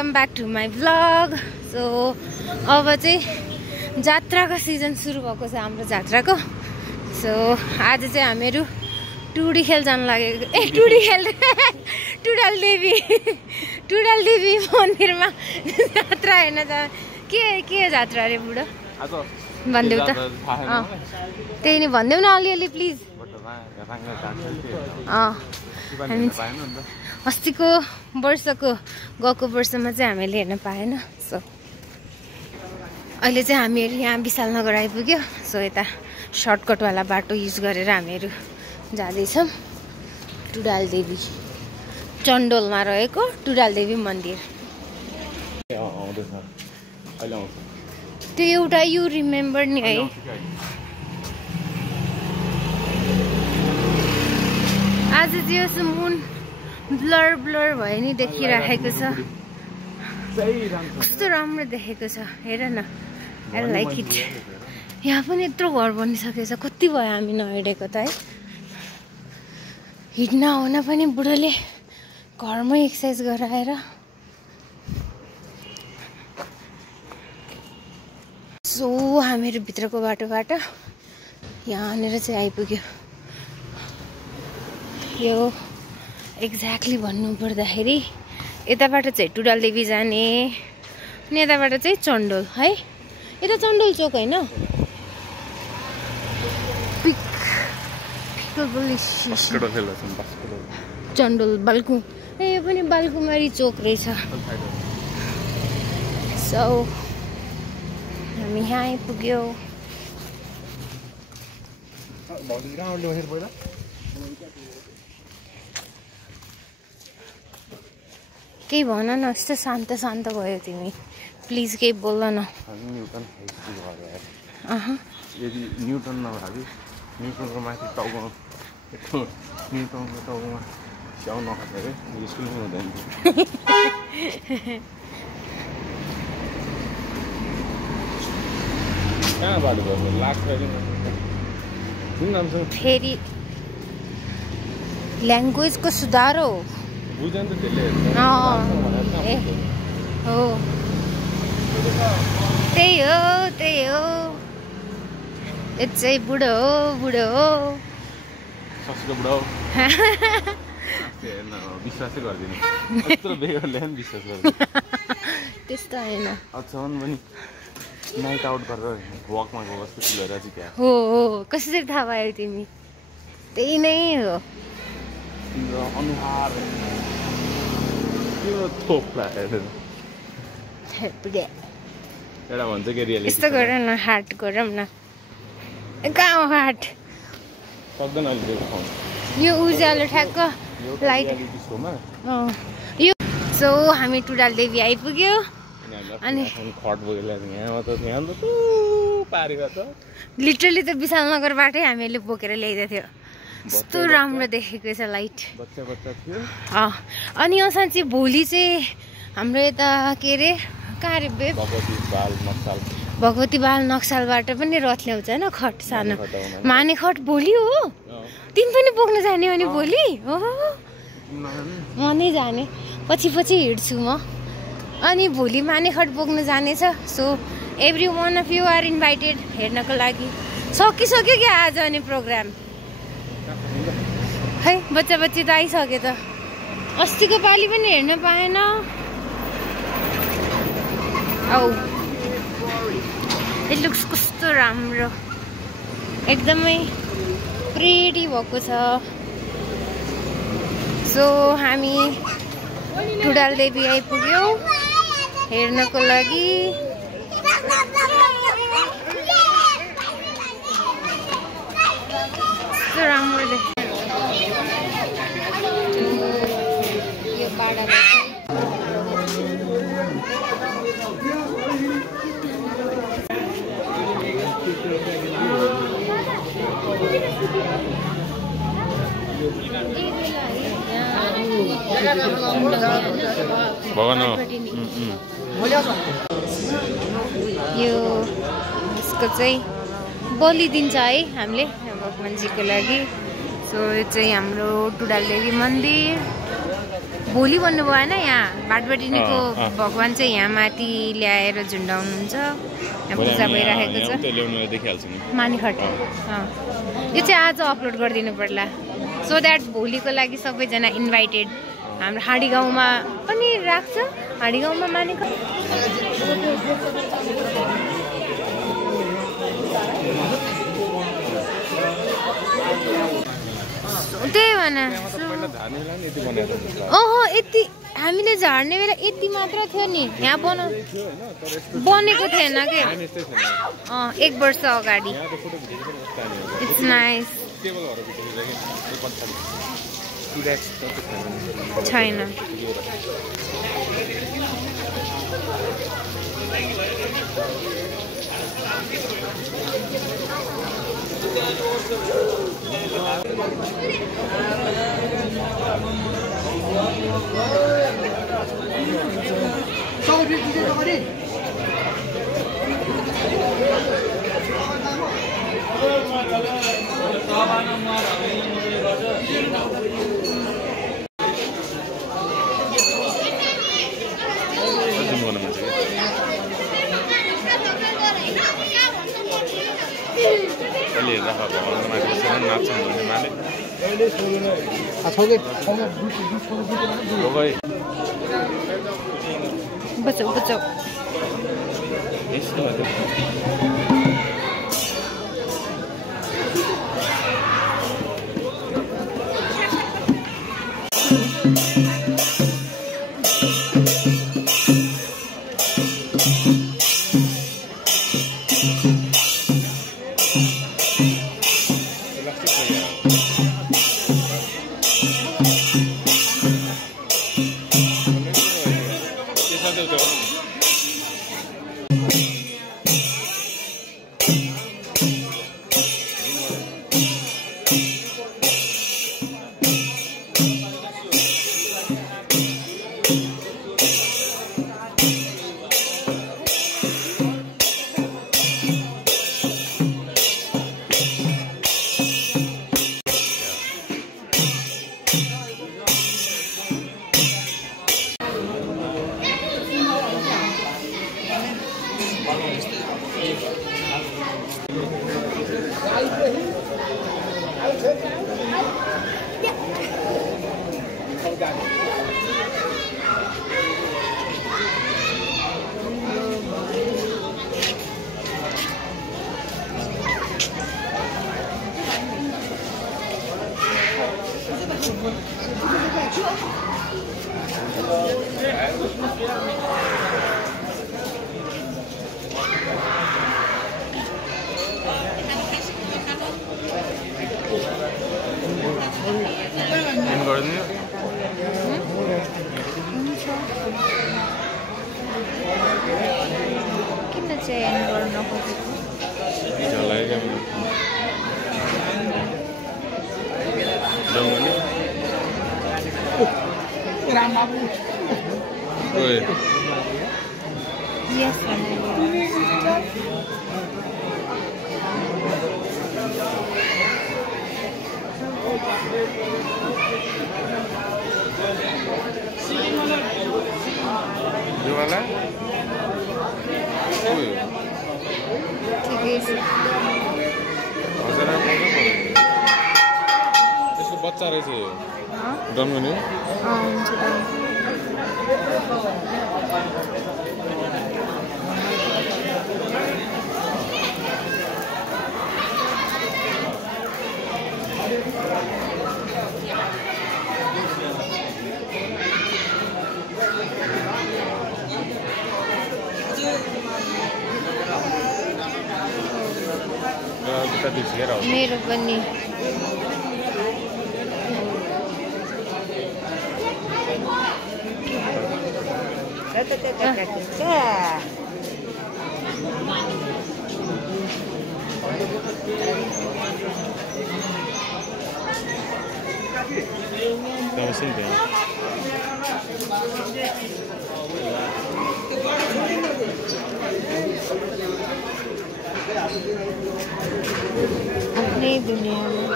Welcome back to my vlog. So अब चाहिँ जात्राको सिजन सुरु भएको छ हाम्रो जात्राको। सो आज चाहिँ हामीहरू टुडी खेल जान लागेको टुडी खेल टुडाल देवी मन्दिरमा जात्रा हेर्न जान। के जात्रा अरे बुढो भनिदेऊ त। त्यही नि भनिदेऊ न अलिअलि प्लिज। अस्तिको वर्षको गएको वर्षमा चाहिँ हामीले हेर्न पाएन। सो अहिले चाहिँ हामीहरू यहाँ विशालनगर आइपुग्यो। सो यता सर्टकटवाला बाटो युज गरेर हामीहरू जाँदैछौँ टुडाल देवी, चण्डोलमा रहेको टुडाल देवी मन्दिर। त्यो एउटा यु रिमेम्बर नि है। आज चाहिँ मुन ब्लर भयो नि देखिराखेको छ। कस्तो राम्रो देखेको छ हेर न। I like it. यहाँ पनि यत्रो घर बनिसकेको छ। कति भयो हामी नहिँडेको त है। हिँड्न आउन पनि बुढोले घरमै एक्सर्साइज गराएर। सो हामीहरू भित्रको बाटोबाट यहाँनिर चाहिँ आइपुग्यो। यो एक्ज्याक्टली भन्नु पर्दाखेरि यताबाट चाहिँ टुडाल देवी जाने अनि यताबाट चाहिँ चण्डोल है। यता चण्डोल चोक होइन, चण्डोल बाल्कु ए यो पनि बाल्कुमारी चोक रहेछ। सो हामी यहाँ आइपुग्यो। केही भन न, यस्तो शान्त शान्त भयो तिमी। प्लिज केही बोल न। यदि न्युटन नभए न्युटनको माथि टाउकोमा न्युटनको टाउकोमा स्याउ नखसेर स्कुलमै हुँदैन। कहाँबाट भयो लाग्छ फेरि ल्याङ्ग्वेजको सुधार हो। बुझ्यो नि त त्यसले। ए हो त्यही हो। चाहिँ बुढो हो ससुको बुढो हो। विश्वासै गर्दिनँ यत्रो बेगरले पनि विश्वास गर्दैन। त्यस्तो होइन। अचम्म पनि नाइट आउट गरेर वकमा गएको जस्तो फिल भइरहेको छ त्यहाँ। हो कसरी थाहा पायो तिमी? त्यही नै हो। अनुहार त्यो थोक लाग्यो एउटा भन्छ कि रियलिटी। यस्तो गर न, हाट गरौँ न। कहाँ हो हाट? सक्दैन अहिले यो उज्यालो ठ्याक्क लाइट यो। सो हामी टुडाल देवी आइपुग्यो। अनि लिटरली त विशालनगरबाटै हामीले बोकेर ल्याइदिएको थियो। कस्तो राम्रो देखेको छ लाइट। अनि साँच्ची भोलि चाहिँ हाम्रो यता के अरे कहाँ अरे भगवती बाल नक्सालबाट पनि रथ ल्याउँछ होइन खट सानो माने खट। भोलि हो तिन पनि बोक्न जाने अनि भोलि हो म नै जाने पछि हिँड्छु म। अनि भोलि माने खट बोक्न जानेछ। So every one of you are invited हेर्नको लागि। सकिसक्यो क्या आज अनि प्रोग्राम है। बच्चा त आइसक्यो त। अस्तिको पालि पनि हेर्न पाएन। औ इट लुक्स कस्तो राम्रो एकदमै प्रेटी भएको छ। सो हामी टुडाल देवी आइपुग्यो हेर्नको लागि। कस्तो राम्रो यो बाडामा यो यसको चाहिँ बलि दिन्छ है हामीले भगवानजीको लागि। सो यो चाहिँ हाम्रो टुडाल देवी मन्दिर। भोलि भन्नुभयो होइन यहाँ भाटबटिनीको भगवान चाहिँ यहाँ माथि ल्याएर झुन्डाउनुहुन्छ यहाँ पूजा भइरहेको छ मानिखट यो चाहिँ आज अपलोड गरिदिनु पर्ला सो द्याट भोलिको लागि सबैजना इन्भाइटेड हाम्रो हाँडी गाउँमा पनि राख्छ हाँडी गाउँमा मानेको त्यही भन ओहो यति हामीले झार्ने बेला यति मात्र थियो नि यहाँ बनेको थिएन के 1 वर्ष अगाडि इट्स नाइस छैन बचाऊ बचाऊ Yes, यो वाला त्यसको बच्चा रहेछ यो जन्मने मेरो पनि अपनी दुनिया में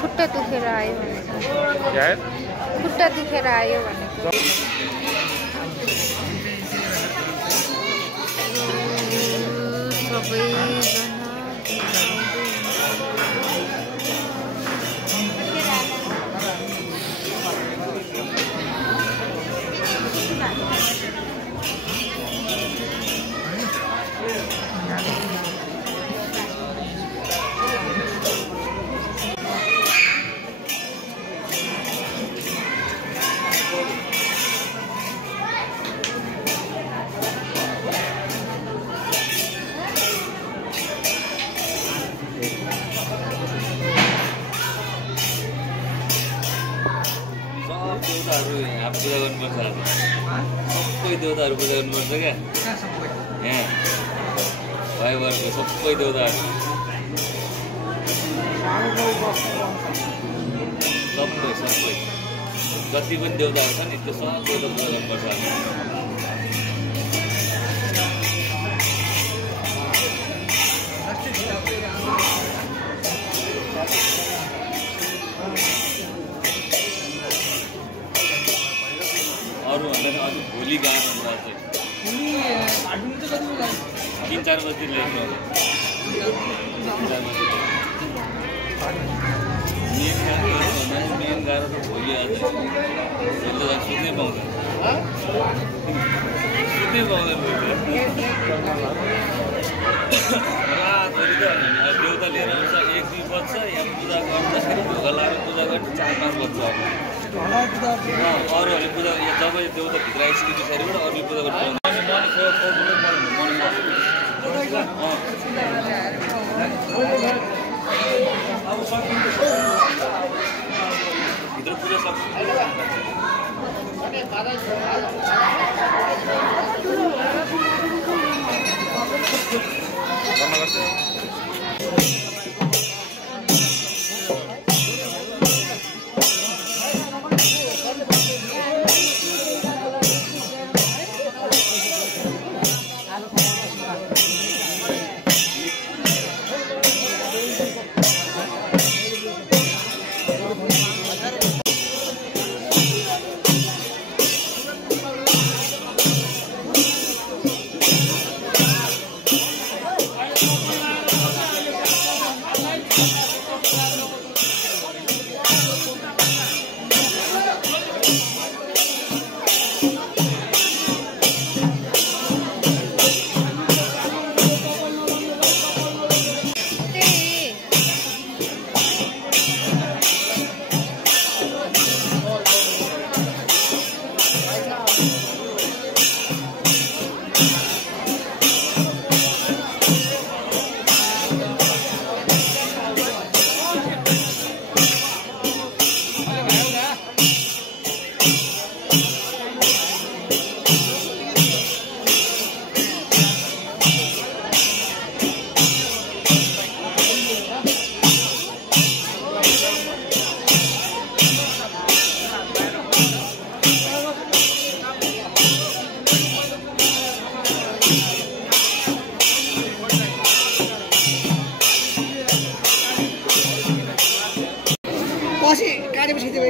खुट्टा दुखेर आयो भनेको खुट्टा दुखेर आयो भनेको पूजा गर्नुपर्छ सबै देवताहरू पूजा गर्नुपर्छ क्या यहाँ भाइहरूको सबै देवताहरू सबै जति पनि देवताहरू छ नि त्यो सब देवता पूजा गर्नुपर्छ अरू भन्दा पनि अझ भोलि गाह्रो हुन्छ अझै 3-4 बजी ल्याउनु मेन गाह्रो त भोलि अझै सुत्नै पाउँदैन रातभरि त देउता लिएर आउँछ 1-2 बज्छ यहाँ पूजा गर्दाखेरि ढोका लाएर पूजा गर्छ 4-5 बज्छ अरूहरूले पूजा जब देउता भित्र आइसके पछाडिबाट अरूले पूजा गर्नु भित्र पूजा पछि गाडीपछि त्यो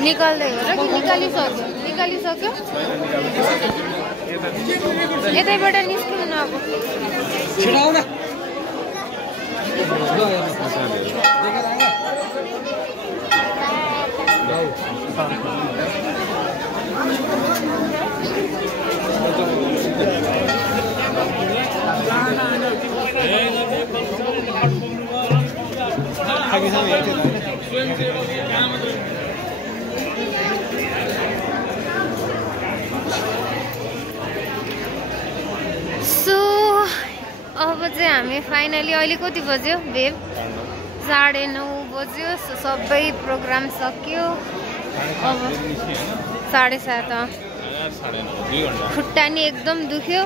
निकाल्दै हो र कि निकालिसक्यो यतैबाट निस्किनु न अब छिटाउ न अब चाहिँ हामी फाइनली अहिले कति बज्यो बेब 9:30 बज्यो सबै प्रोग्राम सक्यो अब 7:30 खुट्टा नि एकदम दुख्यो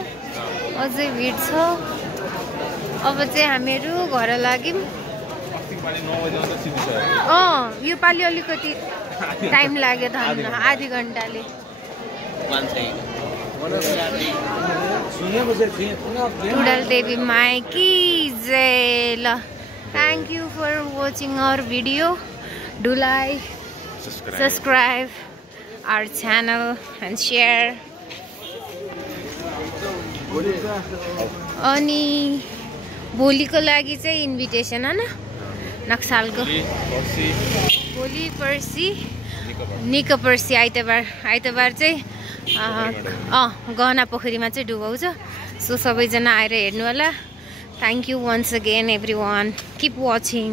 अझै भिड छ अब चाहिँ हामीहरू घर लाग्यौँ यो पालि अलिकति टाइम लाग्यो धन्न आधी घन्टाले टुडल देवी माई की जय ल thank you for watching our video do like subscribe our channel and share अनि भोलिको लागि चाहिँ इन्भिटेसन हैन नक्सालको भोलि पर्सि निको पर्सि आइतबार चाहिँ गहना पोखरीमा चाहिँ डुबाउँछ सो सबैजना आएर हेर्नु होला thank you once again every one keep watching